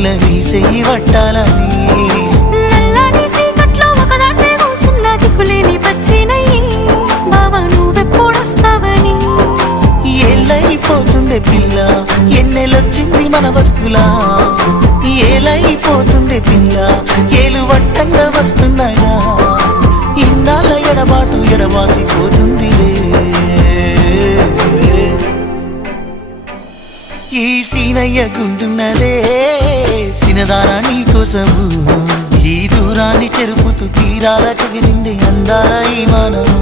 పిల్ల నీ చెయ్యి పట్టాలని నల్లని సీకట్లో ఒకదాన్నే కూసున్న దిక్కులేని పచ్చినయ్యి బావా నువ్వెప్పుడొస్తావని ఏళ్ళైపోతుంది పిల్ల ఎన్నెలొచ్చింది మన బతుకులా ఏలైపోతుంది పిల్ల ఏలు వట్టంగా వస్తున్నాయా ఇన్నాళ్ళ ఎడబాటు ఎడవాసిపోతుందిలే ఈ సీనయ్య గుంటున్నదే సినదారా నీ కోసము ఈ దూరాన్ని చెరుపుతూ తీరాల కగిలింది అందాల ఈ మానవు